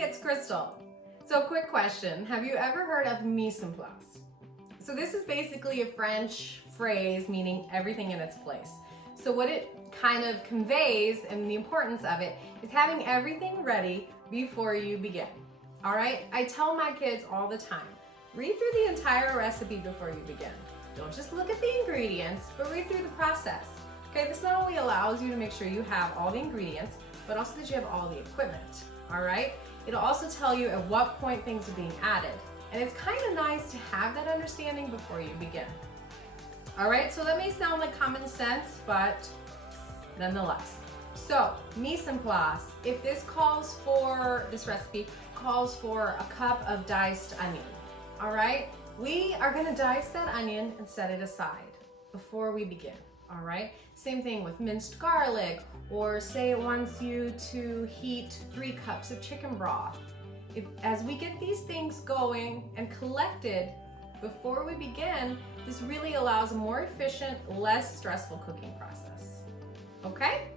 it's Crystal. So quick question, have you ever heard of mise en place? So this is basically a French phrase meaning everything in its place. So what it kind of conveys and the importance of it is having everything ready before you begin. All right, I tell my kids all the time, read through the entire recipe before you begin. Don't just look at the ingredients, but read through the process. Okay, this not only allows you to make sure you have all the ingredients, but also that you have all the equipment, all right? It'll also tell you at what point things are being added. And it's kind of nice to have that understanding before you begin. All right, so that may sound like common sense, but nonetheless. So, mise en place, if this recipe calls for a cup of diced onion, all right? We are gonna dice that onion and set it aside before we begin, all right? Same thing with minced garlic, or say it wants you to heat 3 cups of chicken broth. As we get these things going and collected before we begin, this really allows a more efficient, less stressful cooking process, okay?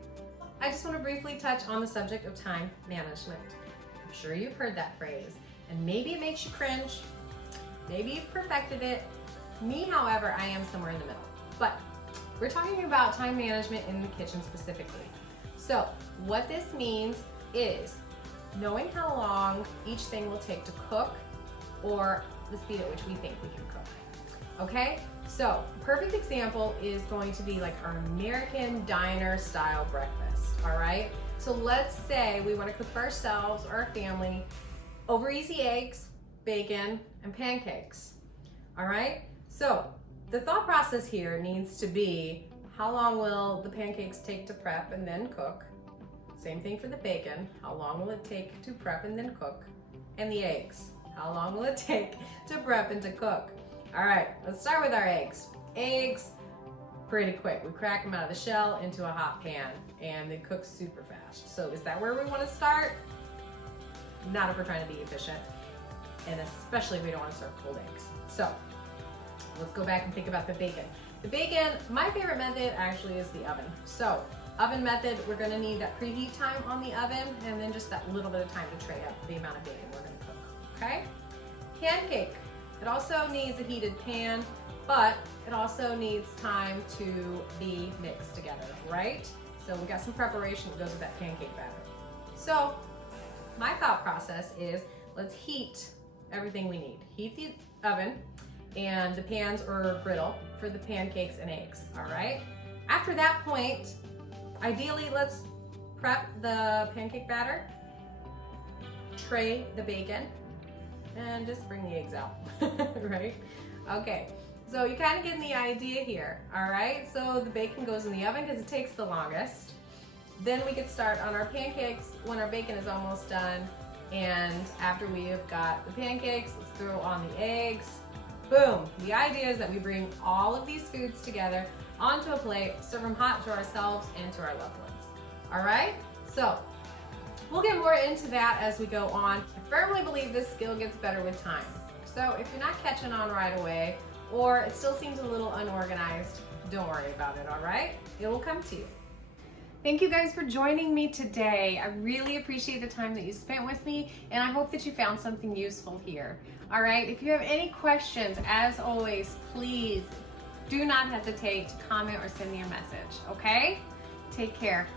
I just want to briefly touch on the subject of time management. I'm sure you've heard that phrase, and maybe it makes you cringe, maybe you've perfected it. Me, however, I am somewhere in the middle. But we're talking about time management in the kitchen specifically. So what this means is knowing how long each thing will take to cook or the speed at which we think we can cook. Okay, so a perfect example is going to be like our American diner style breakfast, all right? So let's say we want to cook for ourselves or our family over easy eggs, bacon, and pancakes, all right? So the thought process here needs to be, how long will the pancakes take to prep and then cook? Same thing for the bacon. How long will it take to prep and then cook? And the eggs. How long will it take to prep and to cook? All right, let's start with our eggs. Eggs, pretty quick. We crack them out of the shell into a hot pan and they cook super fast. So is that where we want to start? Not if we're trying to be efficient, and especially if we don't want to serve cold eggs. So let's go back and think about the bacon. The bacon, my favorite method actually is the oven. So oven method, we're gonna need that preheat time on the oven and then just that little bit of time to trade up the amount of bacon we're gonna cook, okay? Pancake, it also needs a heated pan, but it also needs time to be mixed together, right? So we got some preparation that goes with that pancake batter. So my thought process is, let's heat everything we need. Heat the oven and the pans or griddle for the pancakes and eggs, all right? After that point, ideally, let's prep the pancake batter, tray the bacon, and just bring the eggs out, right? Okay, so you're kind of getting the idea here, all right? So the bacon goes in the oven because it takes the longest. Then we can start on our pancakes when our bacon is almost done. And after we have got the pancakes, let's throw on the eggs. Boom, the idea is that we bring all of these foods together onto a plate, serve them hot to ourselves and to our loved ones. All right, so we'll get more into that as we go on. I firmly believe this skill gets better with time. So if you're not catching on right away, or it still seems a little unorganized, don't worry about it, all right? It will come to you. Thank you guys for joining me today. I really appreciate the time that you spent with me, and I hope that you found something useful here. All right, if you have any questions, as always, please do not hesitate to comment or send me a message, okay? Take care.